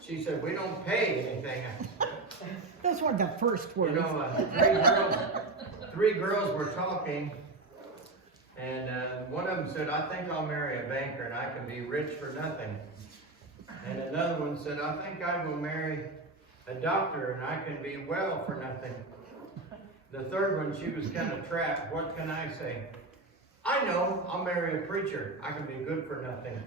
she said, we don't pay anything. Those weren't the first You words. know, three girls were talking, and one of them said, I think I'll marry a banker and I can be rich for nothing. And another one said, I think I will marry a doctor and I can be well for nothing. The third one, she was kind of trapped. What can I say? I know, I'll marry a preacher. I can be good for nothing.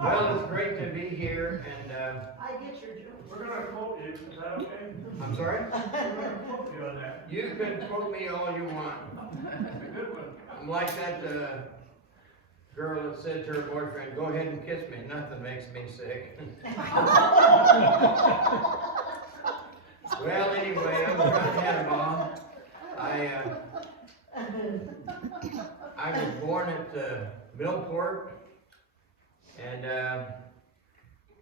Well, it's great to be here, and I get your joke. We're going to quote you. Is that okay? I'm sorry? We're going to quote you on that. You can quote me all you want. It's a good one. I'm like that girl that said to her boyfriend, go ahead and kiss me. Nothing makes me sick. Well, anyway, I'm John Hattabaugh. I was born at Millport, and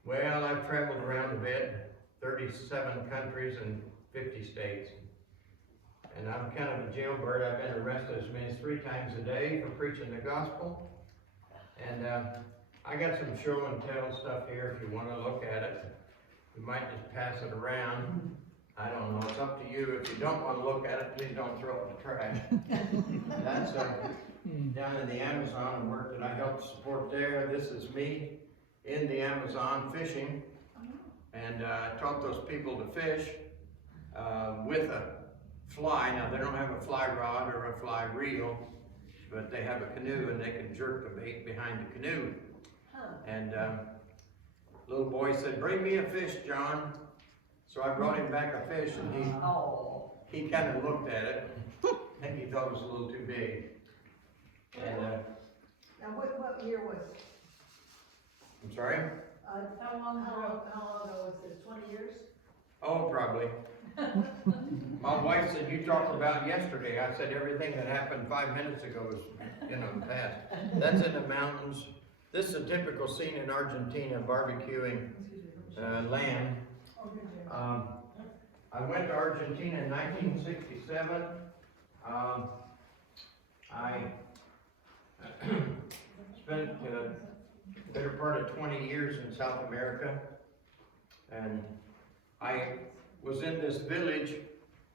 well, I've traveled around a bit, 37 countries and 50 states. And I'm kind of a jailbird. I've been arrested as many as 3 times a day for preaching the gospel. And I got some show and tell stuff here if you want to look at it. We might just pass it around. I don't know, it's up to you. If you don't want to look at it, please don't throw it in the trash. That's down in the Amazon, the work that I helped support there. This is me in the Amazon fishing. And I taught those people to fish with a fly. Now, they don't have a fly rod or a fly reel, but they have a canoe and they can jerk the bait behind the canoe. And little boy said, bring me a fish, John. So I brought him back a fish, and he kind of looked at it. I think he thought it was a little too big. And Now, what year was it? I'm sorry? How long ago was this? 20 years? Oh, probably. My wife said, you talked about yesterday. I said everything that happened 5 minutes ago was, past. That's in the mountains. This is a typical scene in Argentina, barbecuing lamb. I went to Argentina in 1967. I spent the better part of 20 years in South America, and I was in this village,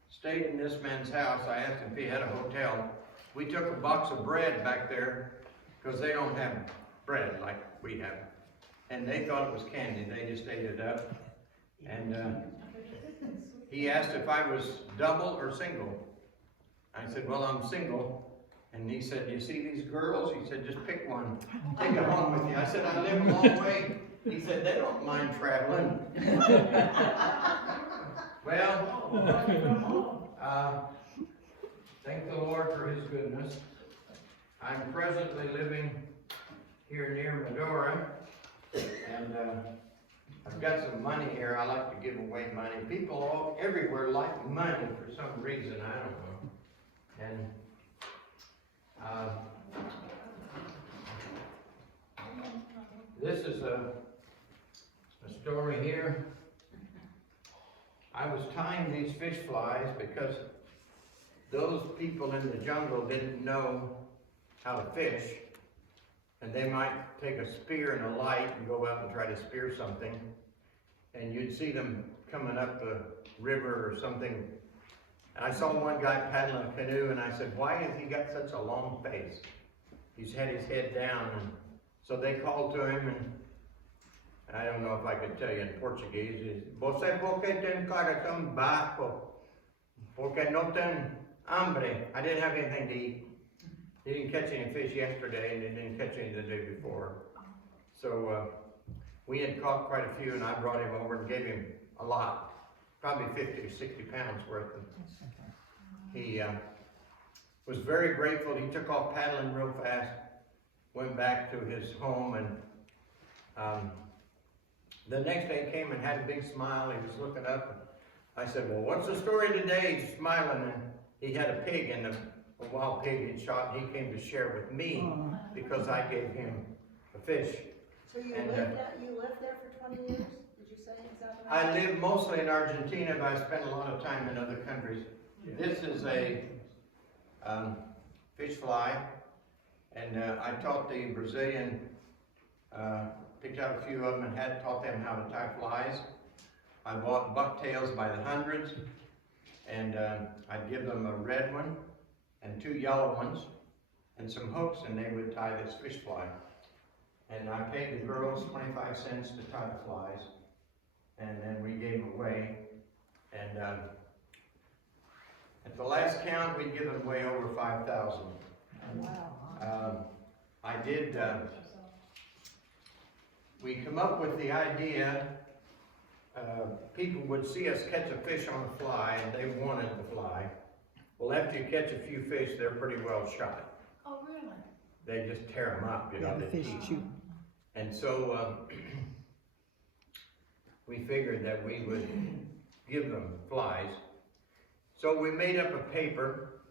stayed in this man's house. I asked him if he had a hotel. We took a box of bread back there because they don't have bread like we have, and they thought it was candy. They just ate it up. And he asked if I was double or single. I said, well, I'm single. And he said, you see these girls? He said, just pick one. Take it home with you. I said, I live a long way. He said, they don't mind traveling. Well, thank the Lord for his goodness. I'm presently living here near Medora. And I've got some money here. I like to give away money. People everywhere like money for some reason. I don't know. And this is a story here. I was tying these fish flies because those people in the jungle didn't know how to fish. And they might take a spear and a light and go out and try to spear something. And you'd see them coming up the river or something. And I saw one guy paddling a canoe, and I said, why has he got such a long face? He's had his head down. And so they called to him, and I don't know if I could tell you in Portuguese. Você por que tem cara tão baixo? Porque não tem hambre. I didn't have anything to eat. He didn't catch any fish yesterday, and he didn't catch any the day before. So we had caught quite a few, and I brought him over and gave him a lot, probably 50 or 60 pounds worth. He was very grateful. He took off paddling real fast, went back to his home, and the next day came and had a big smile. He was looking up. I said, well, what's the story today? He's smiling, and he had a pig in the a wild pig he'd shot, and he came to share with me because I gave him a fish. So you lived there for 20 years? Did you say in South America? I live mostly in Argentina, but I spent a lot of time in other countries. This is a fish fly, and I taught the Brazilian picked out a few of them and had taught them how to tie flies. I bought bucktails by the hundreds, and I'd give them a red one and 2 yellow ones and some hooks, and they would tie this fish fly. And I paid the girls 25 cents to tie the flies, and then we gave them away. And at the last count, we'd given away over 5,000. Wow. I did, we come up with the idea, people would see us catch a fish on a fly and they wanted the fly. Well, after you catch a few fish, they're pretty well shot. Oh, really? They just tear them up, you know, Yeah, the they fish teach. chew. And so, we figured that we would give them flies. So we made up a paper.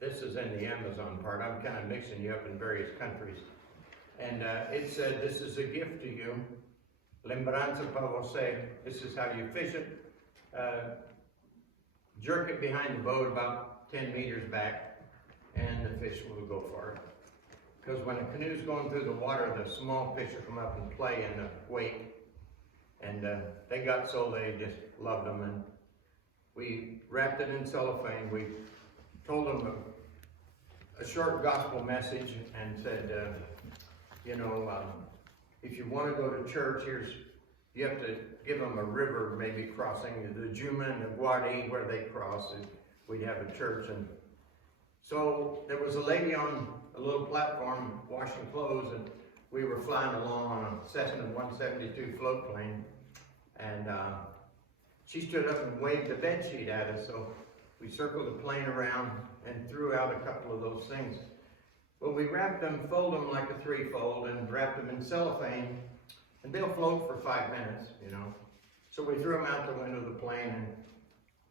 This is in the Amazon part. I'm kind of mixing you up in various countries. And it said, this is a gift to you. Lembranza para você. This is how you fish it. Jerk it behind the boat about 10 meters back, and the fish will go for it. Because when a canoe's going through the water, the small fish will come up and play in the wake. And they got so they just loved them. And we wrapped it in cellophane. We told them a short gospel message and said, you know, if you want to go to church, you have to give them a river maybe crossing, the Juma and the Guadi where they cross, and we'd have a church. And so there was a lady on a little platform washing clothes, and we were flying along on a Cessna 172 float plane, and she stood up and waved a bed sheet at us. So we circled the plane around and threw out a couple of those things. Well, we wrapped them, fold them like a 3-fold, and wrapped them in cellophane, and they'll float for 5 minutes, you know. So we threw them out the window of the plane, and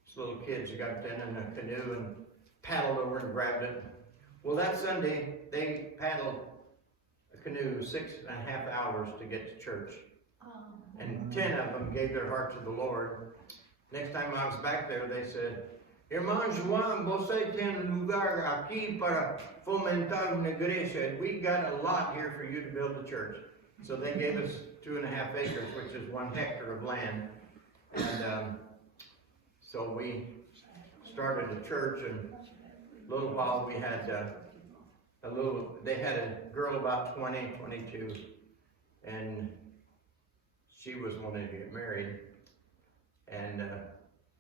these little kids got in a canoe and paddled over and grabbed it. Well, that Sunday, they paddled a canoe 6.5 hours to get to church. And 10 of them gave their heart to the Lord. Next time I was back there, they said, Irmão João, você tem lugar aqui para fomentar uma igreja. We got a lot here for you to build a church. So they gave us 2.5 acres, which is 1 hectare of land. And so we started a church, and a little while we had they had a girl about 20, 22, and she was wanting to get married. And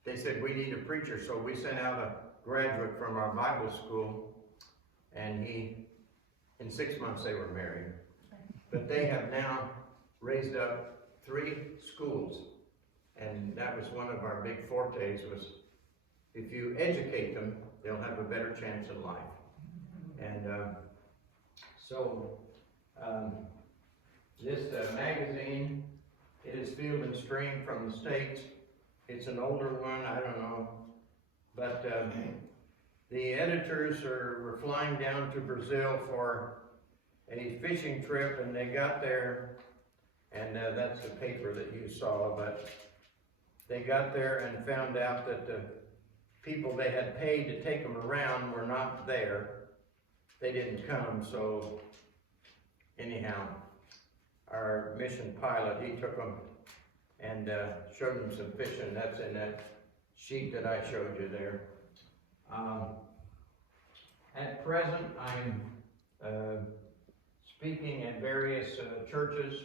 they said, we need a preacher. So we sent out a graduate from our Bible school, and in 6 months they were married. But they have now raised up 3 schools. And that was one of our big fortes, was if you educate them, they'll have a better chance in life. And this magazine, it is Field and Stream from the States. It's an older one, I don't know. But the editors were flying down to Brazil for a fishing trip, and they got there, and that's the paper that you saw, but they got there and found out that the people they had paid to take them around were not there. They didn't come, so anyhow, our mission pilot, he took them and showed them some fishing. That's in that sheet that I showed you there. At present, I'm speaking at various churches,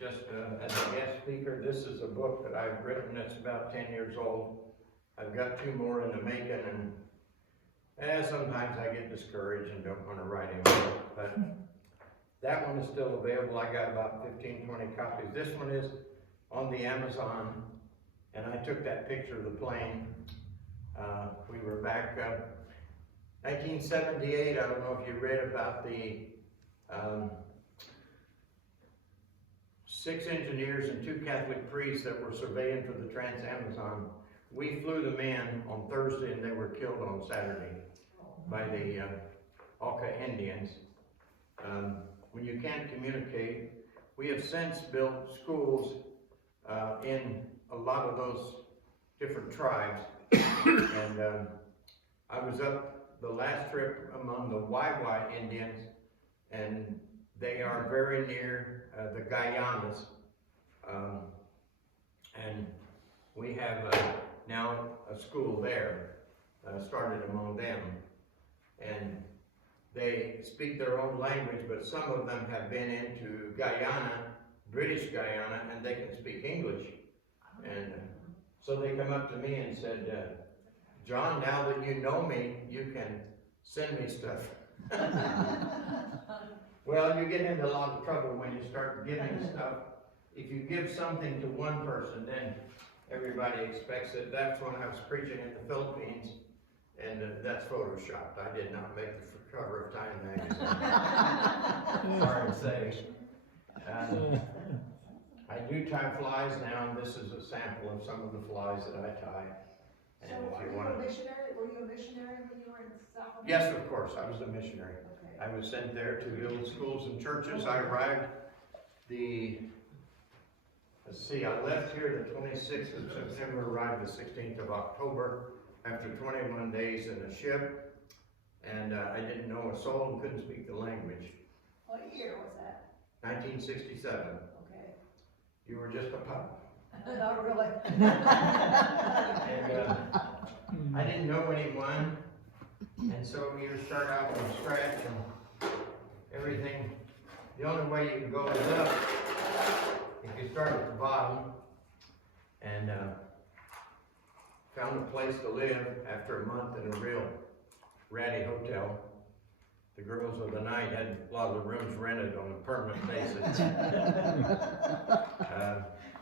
just as a guest speaker. This is a book that I've written that's about 10 years old. I've got 2 more in the making, and sometimes I get discouraged and don't want to write anymore. But that one is still available. I got about 15, 20 copies. This one is on the Amazon, and I took that picture of the plane. We were back 1978. I don't know if you read about the 6 engineers and 2 Catholic priests that were surveying for the Trans-Amazon. We flew them in on Thursday, and they were killed on Saturday by the Auca Indians. When you can't communicate, we have since built schools in a lot of those different tribes. And I was up the last trip among the Wai Indians, and they are very near the Guyanas. And we have now a school there, started among them. And they speak their own language, but some of them have been into Guyana, British Guyana, and they can speak English. And so they come up to me and said, John, now that you know me, you can send me stuff. Well, you get into a lot of trouble when you start giving stuff. If you give something to one person, then everybody expects it. That's when I was preaching in the Philippines, and that's photoshopped. I did not make the cover of Time magazine. Sorry to say. I do tie flies now, and this is a sample of some of the flies that I tie. And So if are you you want a missionary? Were you a missionary when you were in South America? Yes, of course, I was a missionary. Okay. I was sent there to build schools and churches. I arrived I left here the 26th of September, arrived the 16th of October, after 21 days in a ship, and I didn't know a soul and couldn't speak the language. What year was that? 1967. Okay. You were just a pup. Not really. And I didn't know anyone, and so you start out from scratch and everything. The only way you can go is up if you start at the bottom. And found a place to live after a month in a real ratty hotel. The girls of the night had a lot of the rooms rented on a permanent basis.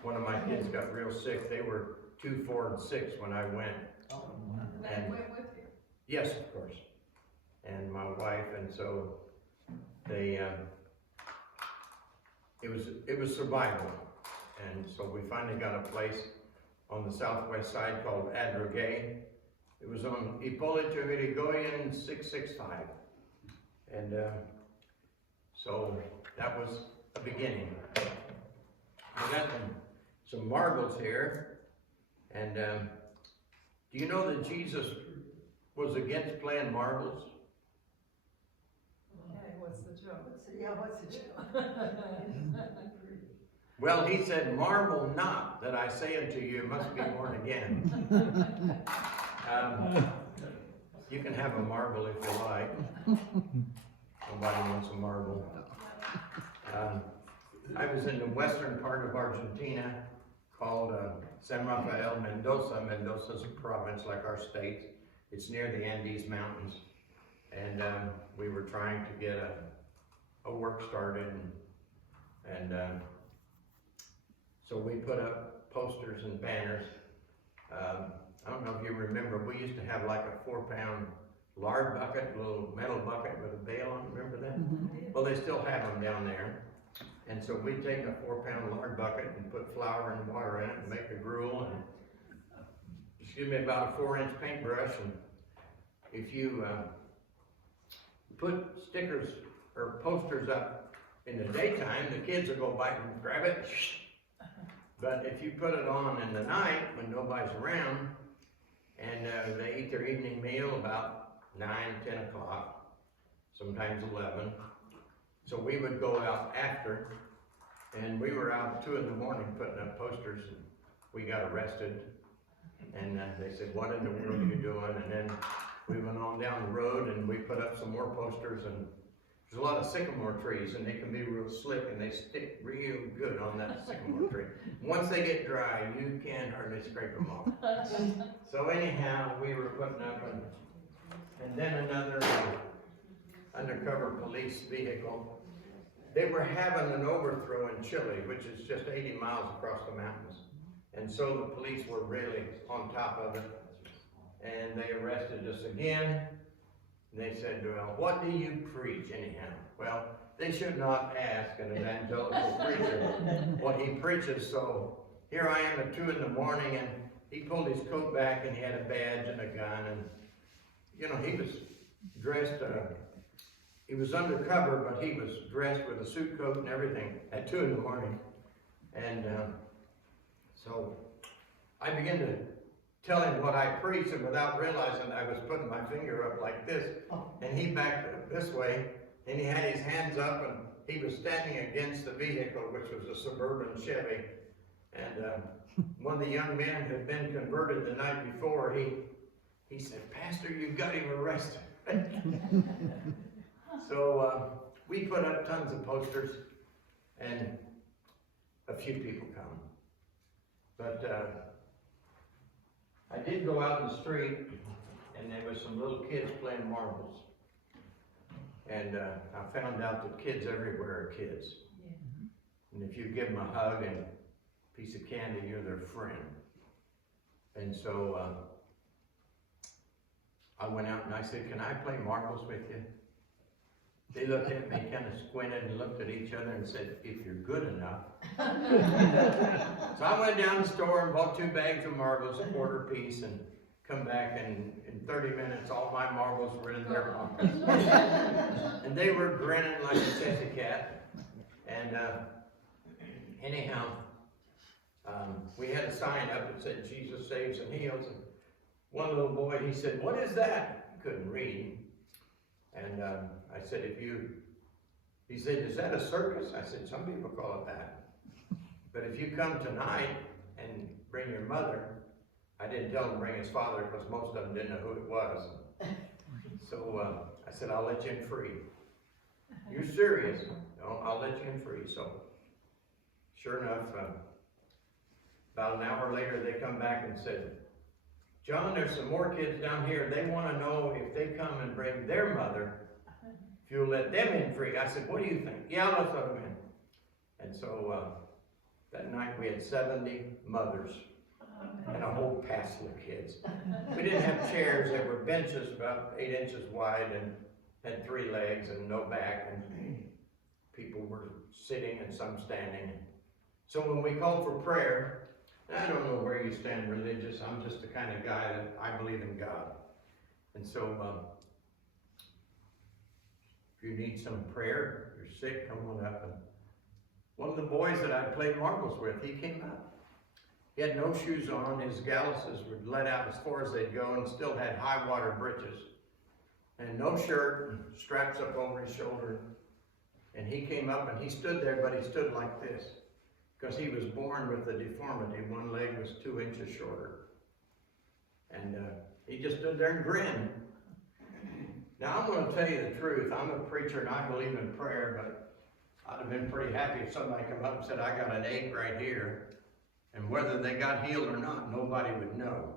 One of my kids got real sick. They were 2, 4, and 6 when I went. They went with you? Yes, of course. And my wife, and so they, it was survival. And so we finally got a place on the southwest side called Adrogay. It was on Hippolyte Yrigoyen 665. And so that was a beginning. We got some marbles here. And do you know that Jesus was against playing marbles? Okay, what's the joke? What's the joke? Well, he said, marvel not that I say unto you, must be born again. You can have a marble if you like. Nobody wants a marble. I was in the western part of Argentina called San Rafael, Mendoza. Mendoza's a province like our state. It's near the Andes Mountains. And we were trying to get a work started. And so we put up posters and banners. I don't know if you remember, we used to have like a 4-pound lard bucket, a little metal bucket with a bail on it, remember that? Mm-hmm. Well, they still have them down there. And so we'd take a 4-pound lard bucket and put flour and water in it and make a gruel and, about a 4-inch paintbrush. And if you put stickers or posters up in the daytime, the kids will go by and grab it. But if you put it on in the night when nobody's around, and they eat their evening meal about 9, 10 o'clock, sometimes 11. So we would go out after, and we were out 2 in the morning putting up posters, and we got arrested. And they said, what in the world are you doing? And then we went on down the road and we put up some more posters, and there's a lot of sycamore trees, and they can be real slick, and they stick real good on that sycamore tree. Once they get dry, you can hardly scrape them off. So anyhow, we were putting up, and then another undercover police vehicle. They were having an overthrow in Chile, which is just 80 miles across the mountains. And so the police were really on top of it, and they arrested us again. They said, well, what do you preach anyhow? Well, they should not ask an evangelical preacher what he preaches. So here I am at 2 in the morning, and he pulled his coat back, and he had a badge and a gun, and he was dressed, he was undercover, but he was dressed with a suit coat and everything at 2 in the morning. And so I began to tell him what I preached, and without realizing I was putting my finger up like this, and he backed up this way, and he had his hands up, and he was standing against the vehicle, which was a suburban Chevy, and one of the young men who had been converted the night before, he said, "Pastor, you got him arrested." So we put up tons of posters, and a few people come. But I did go out in the street, and there was some little kids playing marbles. And I found out that kids everywhere are kids. And if you give them a hug and a piece of candy, you're their friend. And so I went out and I said, "Can I play marbles with you?" They looked at me, kind of squinted and looked at each other and said, "If you're good enough." So I went down the store and bought 2 bags of marbles, a quarter piece, and come back, and in 30 minutes all my marbles were in their pockets. And they were grinning like a chessy cat. And anyhow, we had a sign up that said, "Jesus saves and heals." And one little boy, he said, "What is that?" He couldn't read. And I said, he said, "Is that a circus?" I said, "Some people call it that. But if you come tonight and bring your mother," I didn't tell him to bring his father because most of them didn't know who it was. So I said, "I'll let you in free." "You're serious?" "No, I'll let you in free." So sure enough, about an hour later, they come back and said, "John, there's some more kids down here. They want to know if they come and bring their mother, if you'll let them in free." I said, "What do you think?" "Yeah, let's let them in." And so that night we had 70 mothers and a whole passel of kids. We didn't have chairs. There were benches about 8 inches wide and had 3 legs and no back. And people were sitting and some standing. So when we called for prayer, I don't know where you stand religious. I'm just the kind of guy that I believe in God. And so if you need some prayer, you're sick, come on up. And one of the boys that I played marbles with, he came up. He had no shoes on. His galluses were let out as far as they'd go and still had high water breeches. And no shirt, and straps up over his shoulder. And he came up and he stood there, but he stood like this. Because he was born with a deformity. One leg was 2 inches shorter. And he just stood there and grinned. Now I'm going to tell you the truth. I'm a preacher and I believe in prayer, but I'd have been pretty happy if somebody come up and said, "I got an ache right here." And whether they got healed or not, nobody would know.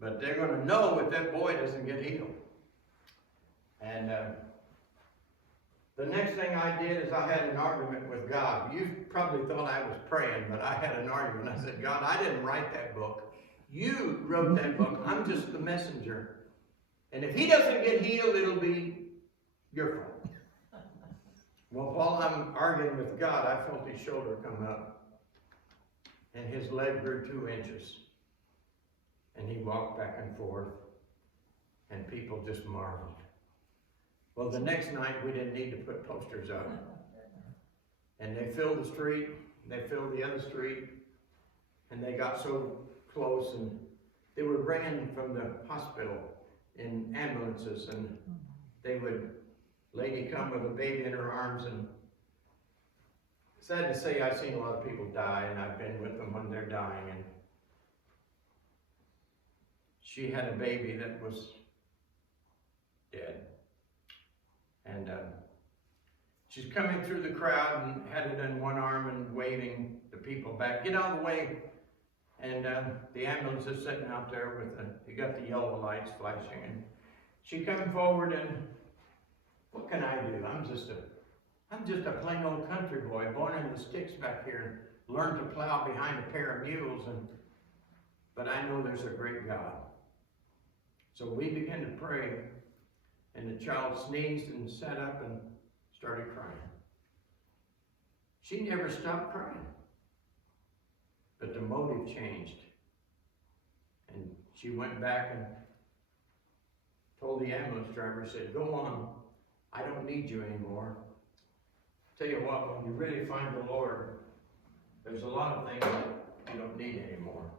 But they're going to know if that boy doesn't get healed. And the next thing I did is I had an argument with God. You probably thought I was praying, but I had an argument. I said, "God, I didn't write that book. You wrote that book. I'm just the messenger. And if he doesn't get healed, it'll be your fault." Well, while I'm arguing with God, I felt his shoulder come up. And his leg grew 2 inches. And he walked back and forth. And people just marveled. Well, the next night, we didn't need to put posters up. And they filled the street, they filled the other street, and they got so close, and they were bringing from the hospital in ambulances, and lady come with a baby in her arms, and sad to say, I've seen a lot of people die, and I've been with them when they're dying, and she had a baby that was dead. And she's coming through the crowd and had it in one arm and waving the people back, "Get out of the way." And the ambulance is sitting out there with you got the yellow lights flashing. And she come forward and, "What can I do? I'm just a plain old country boy, born in the sticks back here, and learned to plow behind a pair of mules. But I know there's a great God." So we began to pray. And the child sneezed and sat up and started crying. She never stopped crying. But the motive changed. And she went back and told the ambulance driver, said, "Go on, I don't need you anymore." Tell you what, when you really find the Lord, there's a lot of things that you don't need anymore.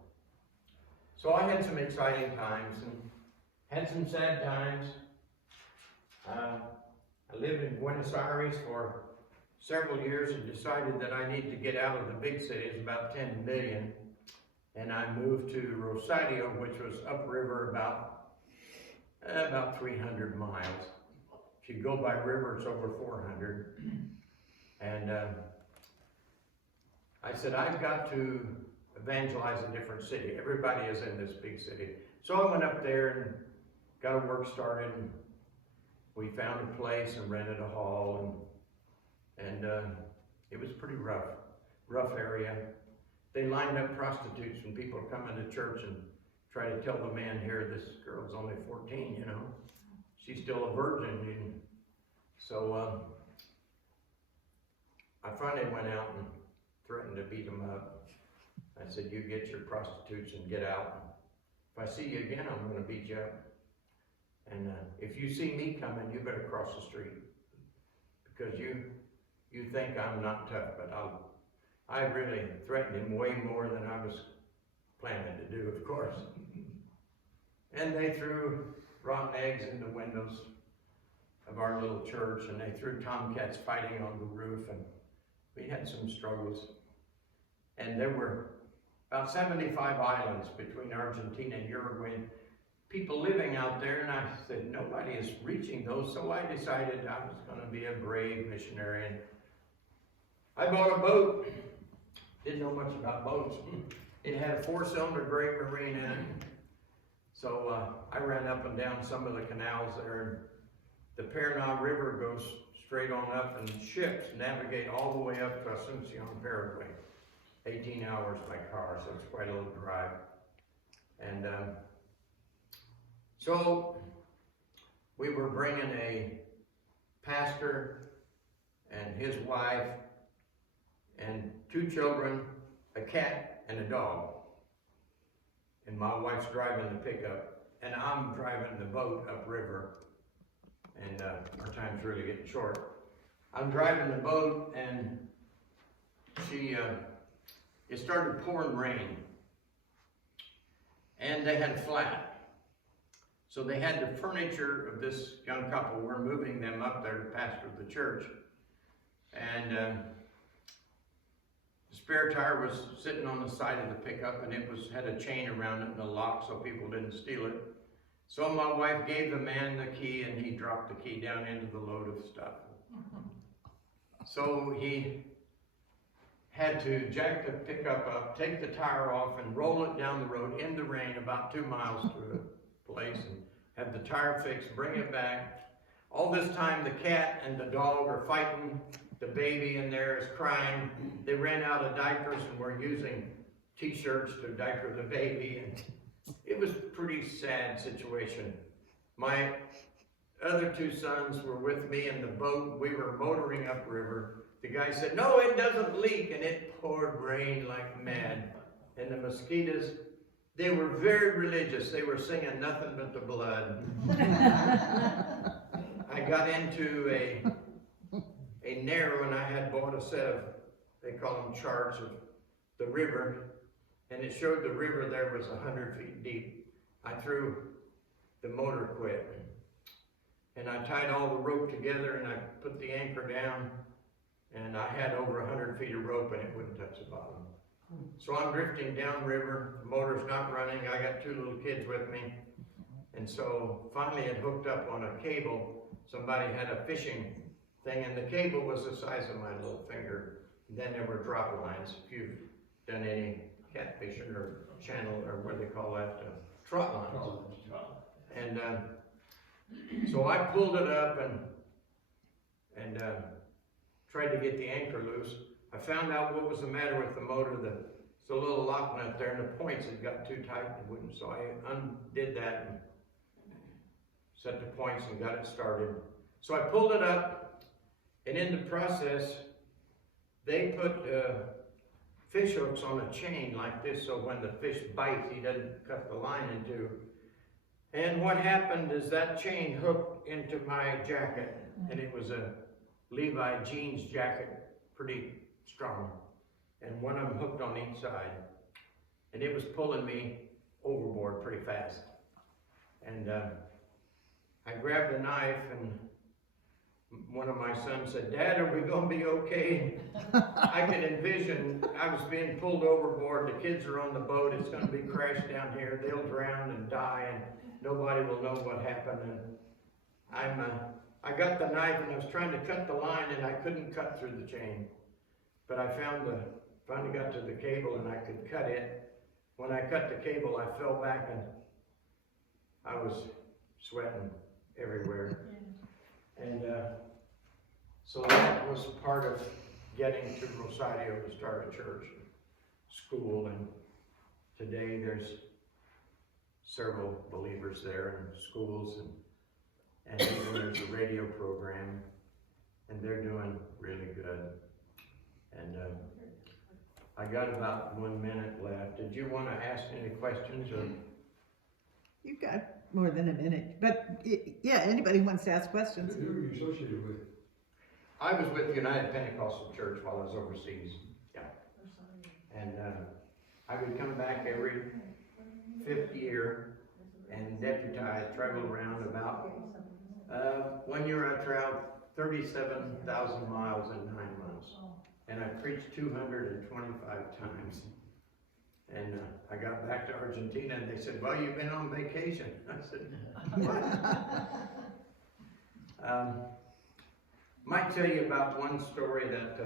So I had some exciting times and had some sad times. I lived in Buenos Aires for several years and decided that I need to get out of the big cities, about 10 million. And I moved to Rosario, which was upriver about 300 miles. If you go by river, it's over 400. And I said, I've got to evangelize a different city. Everybody is in this big city. So I went up there and got a work started. And we found a place and rented a hall. And it was pretty rough area. They lined up prostitutes when people come into church and try to tell the man here, this girl's only 14, you know. She's still a virgin. And so I finally went out and threatened to beat them up. I said, you get your prostitutes and get out. If I see you again, I'm going to beat you up. And if you see me coming, you better cross the street. Because you think I'm not tough, but I really threatened him way more than I was planning to do, of course. And they threw rotten eggs in the windows of our little church, and they threw tomcats fighting on the roof, and we had some struggles. And there were about 75 islands between Argentina and Uruguay, and people living out there, and I said, nobody is reaching those, so I decided I was going to be a brave missionary. And I bought a boat. Didn't know much about boats. It had a 4-cylinder Great Marine in it. So I ran up and down some of the canals there, and the Paraná River goes straight on up, and ships navigate all the way up to Asunción, Paraguay. 18 hours by car, so it's quite a little drive. And so we were bringing a pastor and his wife and 2 children, a cat, and a dog. And my wife's driving the pickup, and I'm driving the boat upriver. And our time's really getting short. I'm driving the boat, and it started pouring rain. And they had a flat. So they had the furniture of this young couple. We're moving them up there to pastor the church. And the spare tire was sitting on the side of the pickup, and it had a chain around it and a lock so people didn't steal it. So my wife gave the man the key, and he dropped the key down into the load of stuff. So he had to jack the pickup up, take the tire off, and roll it down the road in the rain about 2 miles to a place, and have the tire fixed, bring it back. All this time the cat and the dog are fighting. The baby in there is crying. They ran out of diapers and were using t-shirts to diaper the baby. And it was a pretty sad situation. My other 2 sons were with me in the boat. We were motoring upriver. The guy said, no, it doesn't leak. And it poured rain like mad. And the mosquitoes, they were very religious. They were singing nothing but the blood. I got into a narrow, and I had bought a set of, they call them charts of the river, and it showed the river there was 100 feet deep. I threw the motor quit, and I tied all the rope together, and I put the anchor down, and I had over 100 feet of rope, and it wouldn't touch the bottom. So I'm drifting downriver, the motor's not running, I got 2 little kids with me, and so finally it hooked up on a cable. Somebody had a fishing thing, and the cable was the size of my little finger. And then there were drop lines. If you've done any catfishing or channel, or what do they call that, trot lines. And so I pulled it up and tried to get the anchor loose. I found out what was the matter with the motor. There's a little lock nut there, and the points had got too tight and wouldn't. So I undid that and set the points and got it started. So I pulled it up. And in the process, they put fish hooks on a chain like this, so when the fish bites, he doesn't cut the line in two. And what happened is that chain hooked into my jacket, and it was a Levi jeans jacket, pretty strong. And one of them hooked on each side. And it was pulling me overboard pretty fast. And I grabbed a knife and one of my sons said, "Dad, are we gonna be okay?" I can envision, I was being pulled overboard, the kids are on the boat, it's gonna be crashed down here, they'll drown and die, and nobody will know what happened, and I got the knife and I was trying to cut the line and I couldn't cut through the chain. But I finally got to the cable and I could cut it. When I cut the cable, I fell back and I was sweating everywhere. And so that was part of getting to Rosario to start a church, school, and today there's several believers there and schools, and even there's a radio program, and they're doing really good. And I got about 1 minute left. Did you want to ask any questions or? You've got more than a minute, but yeah, anybody wants to ask questions. Who are you associated with? I was with United Pentecostal Church while I was overseas, yeah. And I would come back every 5th year and deputize, travel around about, 1 year I traveled 37,000 miles in 9 months. And I preached 225 times. And I got back to Argentina and they said, "Well, you've been on vacation." I said, "What?" Might tell you about one story that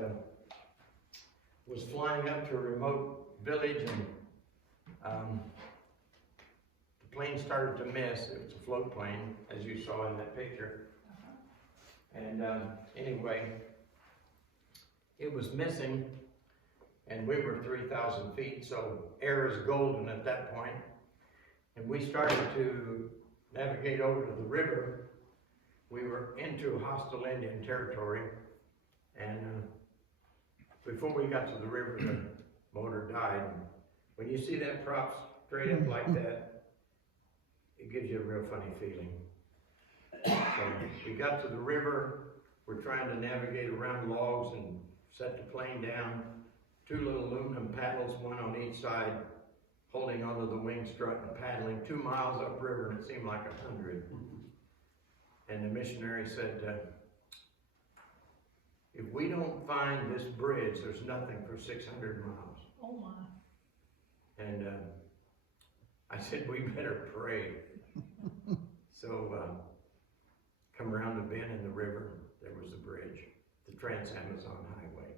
was flying up to a remote village, and the plane started to miss. It was a float plane, as you saw in that picture. And anyway, it was missing, and we were 3,000 feet, so air is golden at that point. And we started to navigate over to the river. We were into hostile Indian territory, and before we got to the river, the motor died. When you see that prop straight up like that, it gives you a real funny feeling. So we got to the river, we're trying to navigate around logs and set the plane down. 2 little aluminum paddles, one on each side, holding onto the wing strut and paddling 2 miles upriver, and it seemed like 100. And the missionary said, "If we don't find this bridge, there's nothing for 600 miles. Oh my. And I said, "We better pray." So come around the bend in the river, there was the bridge, the Trans-Amazon Highway.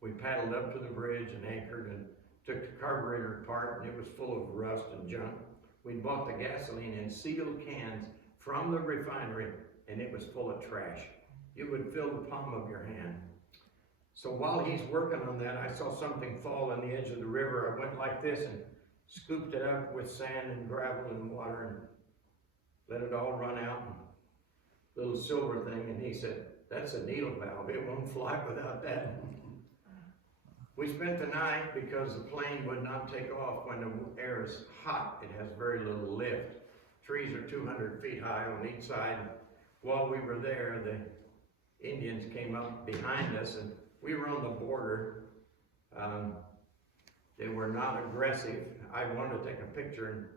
We paddled up to the bridge and anchored and took the carburetor apart, and it was full of rust and junk. We bought the gasoline in sealed cans from the refinery, and it was full of trash. It would fill the palm of your hand. So while he's working on that, I saw something fall on the edge of the river. I went like this and scooped it up with sand and gravel and water and let it all run out. Little silver thing, and he said, "That's a needle valve. It won't fly without that." We spent the night because the plane would not take off when the air is hot. It has very little lift. Trees are 200 feet high on each side. While we were there, the Indians came up behind us, and we were on the border. They were not aggressive. I wanted to take a picture, and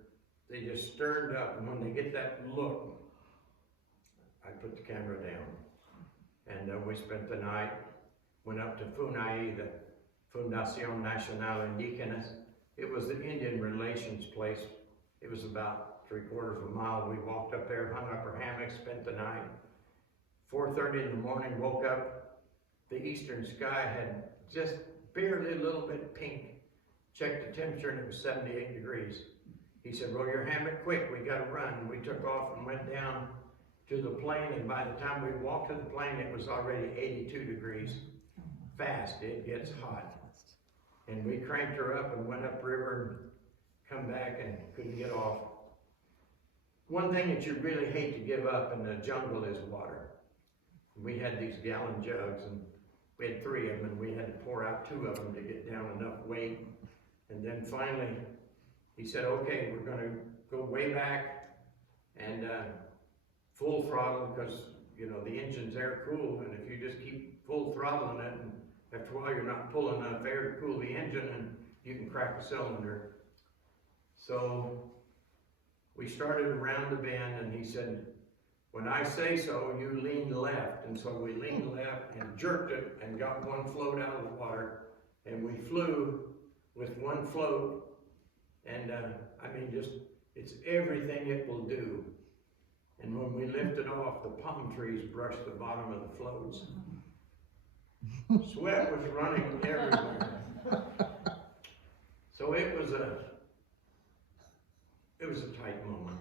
they just sterned up, and when they get that look, I put the camera down. And we spent the night, went up to Funai, the Fundación Nacional Indígenas. It was the Indian relations place. It was about 3/4 of a mile. We walked up there, hung up our hammocks, spent the night. 4:30 in the morning, woke up. The eastern sky had just barely a little bit pink. Checked the temperature and it was 78 degrees. He said, "Roll your hammock quick, we gotta run." And we took off and went down to the plane, and by the time we walked to the plane, it was already 82 degrees. Fast, it gets hot. And we cranked her up and went upriver and come back and couldn't get off. One thing that you really hate to give up in the jungle is water. We had these gallon jugs, and we had 3 of them, and we had to pour out 2 of them to get down enough weight. And then finally, he said, "Okay, we're gonna go way back and full throttle, because you know the engine's air cooled, and if you just keep full throttling it, and after a while you're not pulling enough air to cool the engine, and you can crack a cylinder." So we started around the bend, and he said, When I say so, you lean left. And so we leaned left and jerked it and got one float out of the water. And we flew with one float. And I mean, just, it's everything it will do. And when we lifted off, the palm trees brushed the bottom of the floats. Sweat was running everywhere. So it was a tight moment.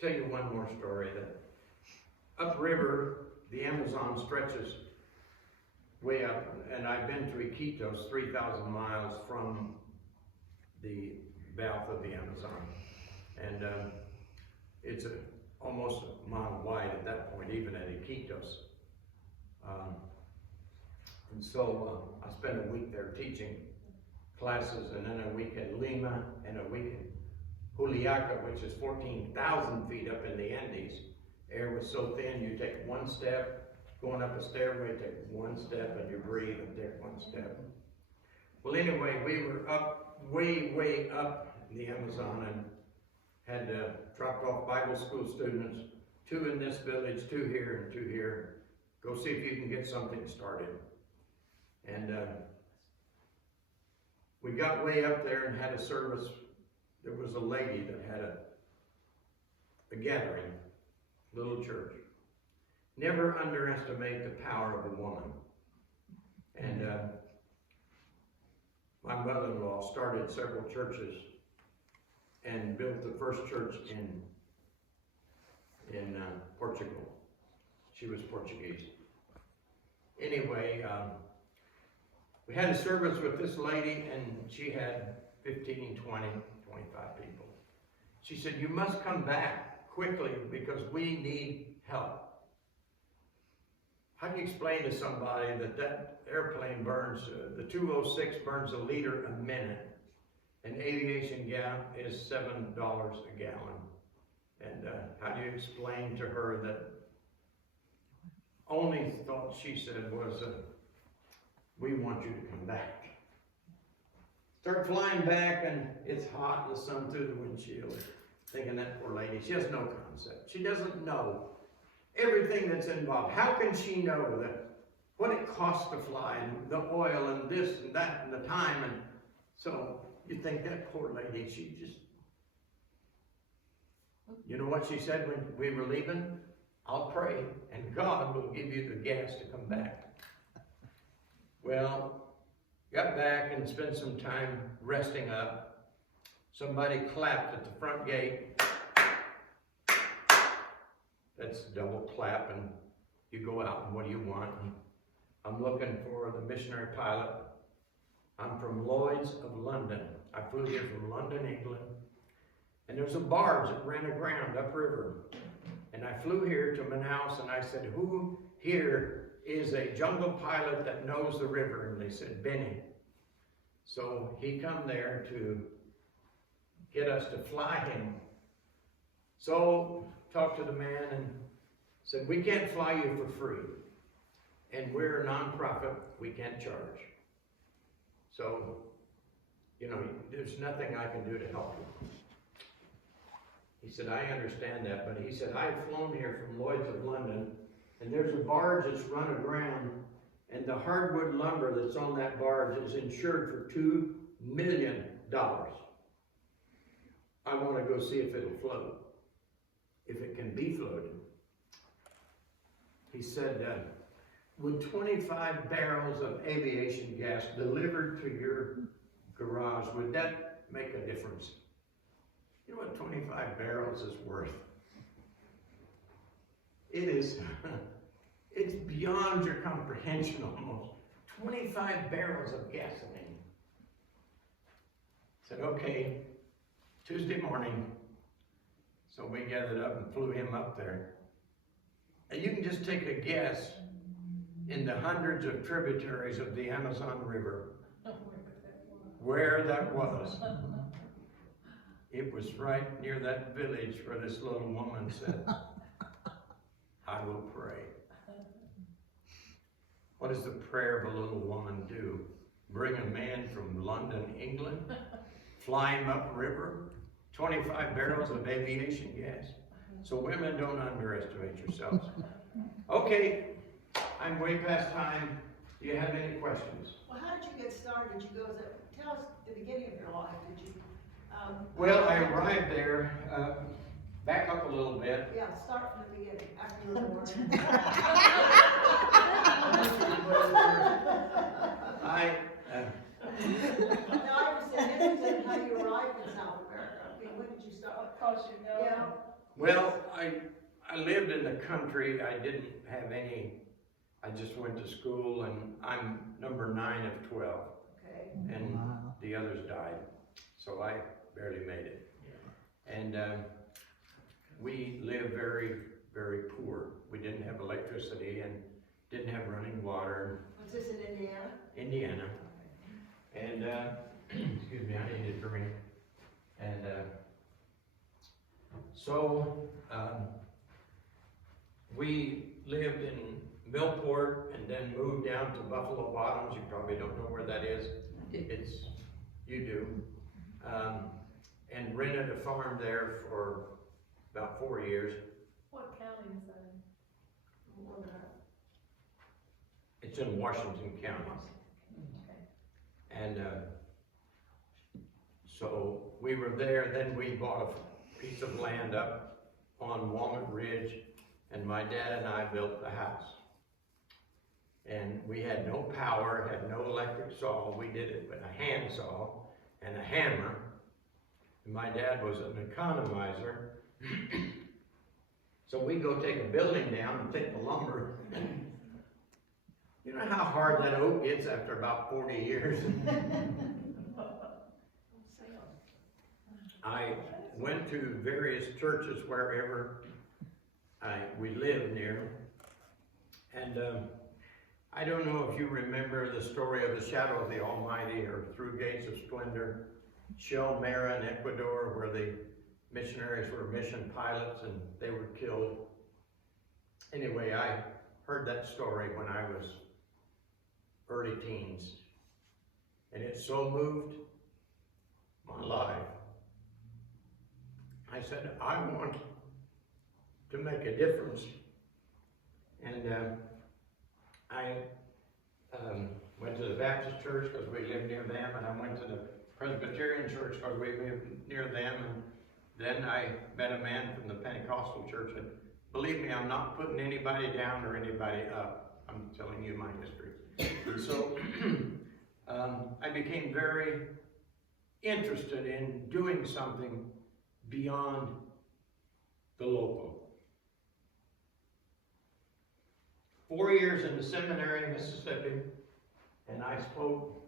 Tell you one more story, that upriver, the Amazon stretches way up, and I've been to Iquitos, 3,000 miles from the mouth of the Amazon. And it's almost a mile wide at that point, even at Iquitos. And so I spent a week there teaching classes, and then a week at Lima, and a week in Juliaca, which is 14,000 feet up in the Andes. Air was so thin, you take one step, going up a stairway, take one step, and you breathe and take one step. Well, anyway, we were up, way up in the Amazon, and had dropped off Bible school students, 2 in this village, 2 here, and 2 here. Go see if you can get something started. And we got way up there and had a service. There was a lady that had a gathering, little church. Never underestimate the power of a woman. And my mother-in-law started several churches and built the first church in Portugal. She was Portuguese. Anyway, we had a service with this lady, and she had 15, 20, 25 people. She said, you must come back quickly because we need help. How do you explain to somebody that that airplane burns, the 206 burns a liter a minute, and aviation gas is $7 a gallon? And how do you explain to her that only thought she said was, we want you to come back. Start flying back, and it's hot, the sun through the windshield. Thinking that poor lady, she has no concept. She doesn't know everything that's involved. How can she know that what it costs to fly, and the oil, and this, and that, and the time? And so you think that poor lady, she just, you know what she said when we were leaving? I'll pray, and God will give you the gas to come back. Well, got back and spent some time resting up. Somebody clapped at the front gate. That's a double clap, and you go out, and what do you want? And I'm looking for the missionary pilot. I'm from Lloyd's of London. I flew here from London, England. And there's a barge that ran aground upriver. And I flew here to Manaus, and I said, who here is a jungle pilot that knows the river? And they said, Benny. So he come there to get us to fly him. So talked to the man and said, we can't fly you for free. And we're a nonprofit, we can't charge. So, you know, there's nothing I can do to help you. He said, I understand that, but he said, I've flown here from Lloyd's of London, and there's a barge that's run aground, and the hardwood lumber that's on that barge is insured for $2 million. I want to go see if it'll float, if it can be floated. He said, would 25 barrels of aviation gas delivered to your garage, would that make a difference? You know what 25 barrels is worth? It is, it's beyond your comprehension almost. 25 barrels of gasoline. Said, okay, Tuesday morning. So we gathered up and flew him up there. And you can just take a guess in the hundreds of tributaries of the Amazon River where that was. It was right near that village where this little woman said, I will pray. What does the prayer of a little woman do? Bring a man from London, England, fly him upriver, 25 barrels of aviation gas. So women, don't underestimate yourselves. Okay, I'm way past time. Do you have any questions? Well, how did you get started? Did you go, tell us the beginning of your life, did you? Well, I arrived there, back up a little bit. Yeah, start from the beginning, after you were born. I, No, I was interested in how you arrived in South America. I mean, when did you start? Of course you know. Yeah. well, I lived in the country. I didn't have any, I just went to school, and I'm number 9 of 12, Okay. and Wow. the others died, so I barely made it. And we lived very, very poor. We didn't have electricity and didn't have running water. Was this in Indiana? Indiana. And, excuse me, I need a drink. And, so, we lived in Millport and then moved down to Buffalo Bottoms. You probably don't know where that is. It's, you do. And rented a farm there for about 4 years. What county is that in? It's in Washington County. Okay. And, so we were there, then we bought a piece of land up on Walnut Ridge, and my dad and I built the house. And we had no power, had no electric saw. We did it with a handsaw and a hammer. And my dad was an economizer. So we go take a building down and take the lumber. You know how hard that oak gets after about 40 years? I went to various churches wherever we lived near. And I don't know if you remember the story of the shadow of the Almighty or Through Gates of Splendor. Shell Mera in Ecuador, where the missionaries were mission pilots and they were killed. Anyway, I heard that story when I was early teens, and it so moved my life. I said, I want to make a difference. And I went to the Baptist church because we lived near them, and I went to the Presbyterian church because we lived near them, and then I met a man from the Pentecostal church, and believe me, I'm not putting anybody down or anybody up. I'm telling you my history. And so I became very interested in doing something beyond the local. 4 years in the seminary in Mississippi, and I spoke